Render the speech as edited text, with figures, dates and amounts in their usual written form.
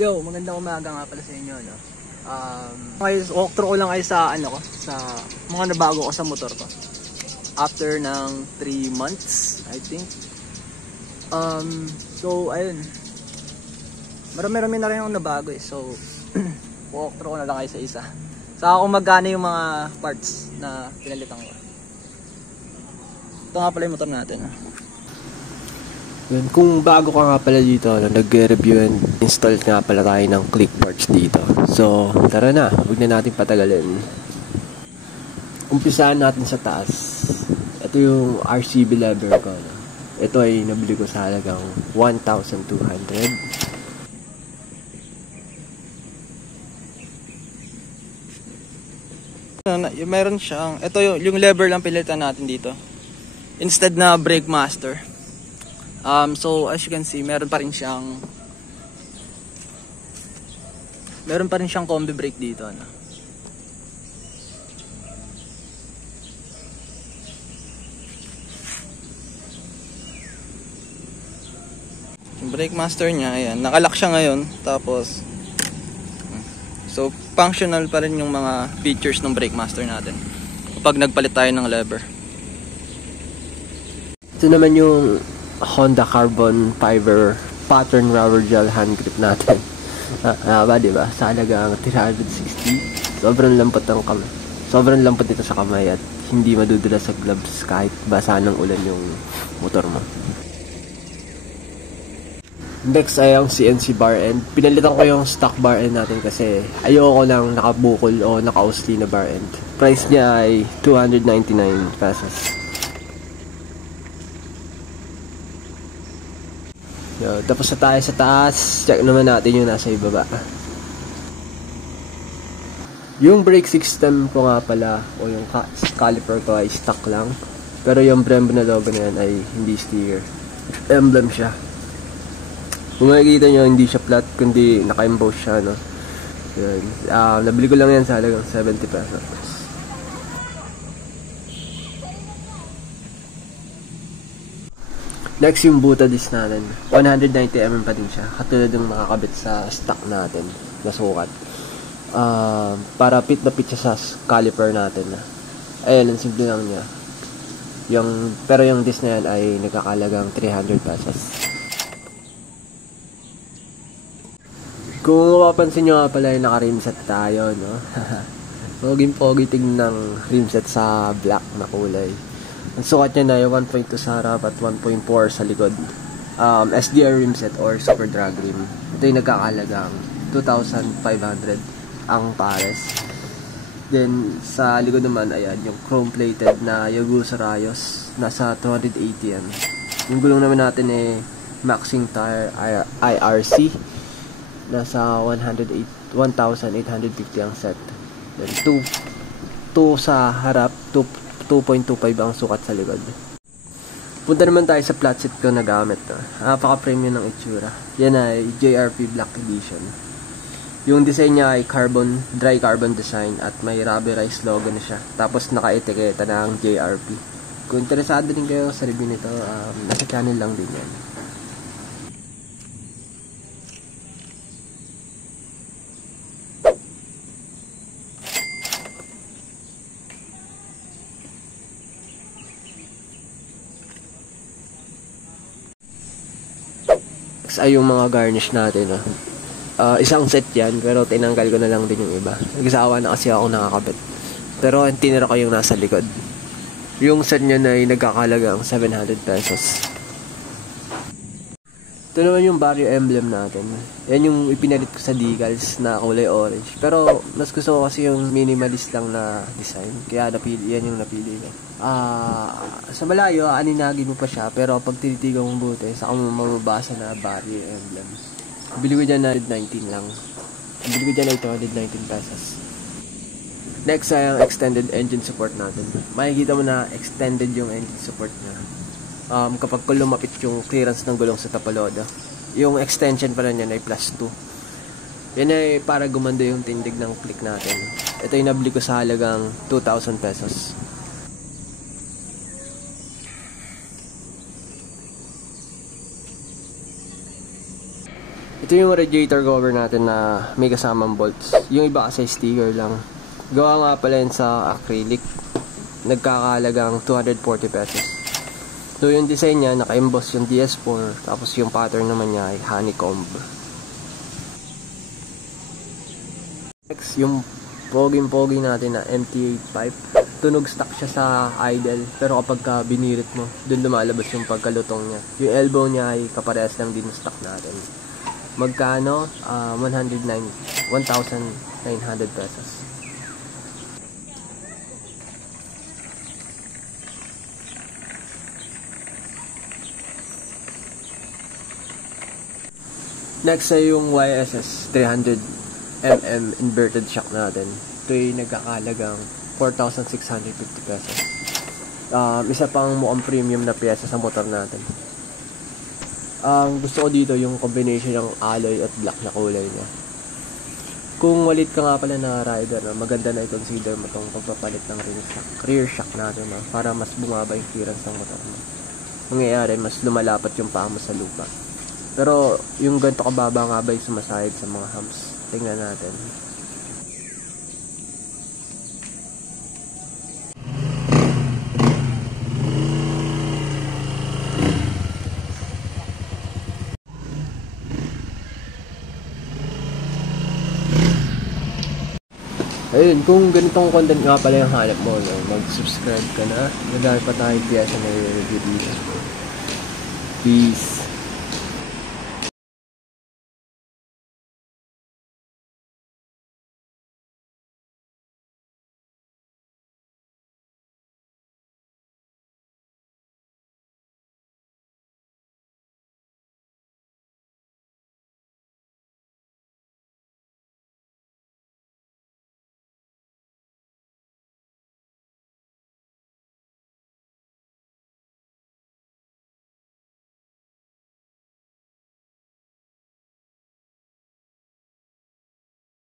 Yo, magandang umaga nga pala sa inyo, no? Guys, walkthrough ko lang kayo sa sa mga nabago ko sa motor ko. After ng 3 months, I think. So ayun. Marami na rin akong nabago eh. So walkthrough ko na lang kayo sa isa. Saka kung magkano yung mga parts na pinalitan ko. Ito nga pala yung motor natin. Yun, kung bago ka nga pala dito, nag-review and install nga pala tayo ng click parts dito. So, tara na, huwag na natin patagalin. Umpisahan natin sa taas. Ito yung RCB lever ko. No? Ito ay nabili ko sa halagang 1,200. Meron siyang, ito yung lever lang pilitan natin dito. Instead na brake master. So as you can see, meron pa rin siyang combi brake dito, ano. Yung brake master niya, ayan, nakalock siya ngayon. Tapos so functional pa rin yung mga features ng brake master natin kapag nagpalit tayo ng lever. Ito naman yung Honda Carbon Fiber Pattern Rubber Gel hand grip natin. Diba? Sa halagang 360. Sobrang lambot ng kamay. Sobrang lambot nito sa kamay at hindi madudula sa gloves kahit basa ng ulan yung motor mo. Next ay ang CNC bar end. Pinalitan ko yung stock bar end natin kasi ayoko lang nakabukol o naka-usli na bar end. Price niya ay 299 pesos. Yo, tapos na tayo sa taas. Check naman natin yung nasa ibaba. Yung brake system ko nga pala o yung caliper ko ay stock lang. Pero yung Brembo na logo na yan ay hindi sticker. Emblem siya. Kung makikita nyo, hindi siya flat kundi naka-emboss siya, no? Yun. Nabili ko lang yan sa halagang 70 pesos. Next yung buta disc natin. 190mm pa din siya. Katulad yung makakabit sa stock natin na sukat. Para fit na fit siya sa caliper natin. Ayan, ang simple lang niya. Pero yung disc na yan ay nagkakalagang 300 pesos. Kung mapapansin nyo nga pala yung naka-rimset tayo, no? Poging-pogi tingnan ng rimset sa black na kulay. Ang sukat niya na yung 1.2 sa harap at 1.4 sa likod. SDR rim set or super drag rim. Ito yung nagkakalagang 2,500 ang pares. Then sa likod naman, ayan, yung chrome plated na Yagusa Rayos. Nasa 280 yan. Yung gulong naman natin ay Maxing Tire IRC. Nasa 1,850 ang set. Then 2 sa harap, 2.25 ang sukat sa likod. Punta naman tayo sa flat set ko na gamit. Napaka-premium ng itsura. Yan ay JRP Black Edition. Yung design niya ay dry carbon design at may rubberized logo na siya. Tapos naka-etiketa na ang JRP. Kung interesado din kayo sa review nito, nasa channel lang din yan. Ay yung mga garnish natin. Isang set yan, pero tinanggal ko na lang din yung iba. Nagsawa na kasi ako nakakabit. Pero tinira ko yung nasa likod. Yung set niya na ay nagkakalagang 700 pesos. Ito naman yung Barrio emblem natin. Yan yung ipinalit ko sa decals na kulay orange. Pero mas gusto ko kasi yung minimalist lang na design. Kaya yan yung napili ko. Sa malayo, aninagi mo pa siya. Pero pag tinitigaw mong buti, saka mo mamabasa na Barrio emblem. Bili ko dyan na 119 lang. Bili ko dyan na 219 pesos. Next ay ang extended engine support natin. Makikita mo na extended yung engine support niya. Kapag lumapit yung clearance ng gulong sa tapalodo, yung extension pala niya ay +2. Yan ay para gumanda yung tindig ng click natin. Ito yung nabili ko sa halagang 2,000 pesos. Ito yung radiator cover natin na may kasamang bolts. Yung iba kasi sticker lang. Gawa nga pala yun sa acrylic. Nagkakahalagang 240 pesos. So yung design niya, naka-emboss yung DS4. Tapos yung pattern naman niya ay honeycomb. Next, yung poging-pogi natin na MT8 pipe. Tunog stock siya sa idle. Pero kapag binirit mo, dun lumalabas yung pagkalutong niya. Yung elbow niya ay kaparehas lang din stock natin. Magkano? 1,900 pesos. Next ay yung YSS 300mm inverted shock natin. Ito ay nagkakalagang 4,650 pesos. Isa pang mukhang premium na pyesa sa motor natin. Gusto ko dito yung combination ng alloy at black na kulay niya. Kung walit ka nga pala na rider, maganda na i-consider mo itong pagpapalit ng rear shock natin para mas bumaba yung clearance ng motor mo. Mangyayari, mas lumalapat yung paa mo sa lupa. Pero yung ganito kababa nga ba yung sumasahid sa mga humps? Tingnan natin. Ayun, kung ganitong content nga pala yung hanap mo, mag-subscribe ka na. Madami pa tayong piyesa na i-review dito. Peace!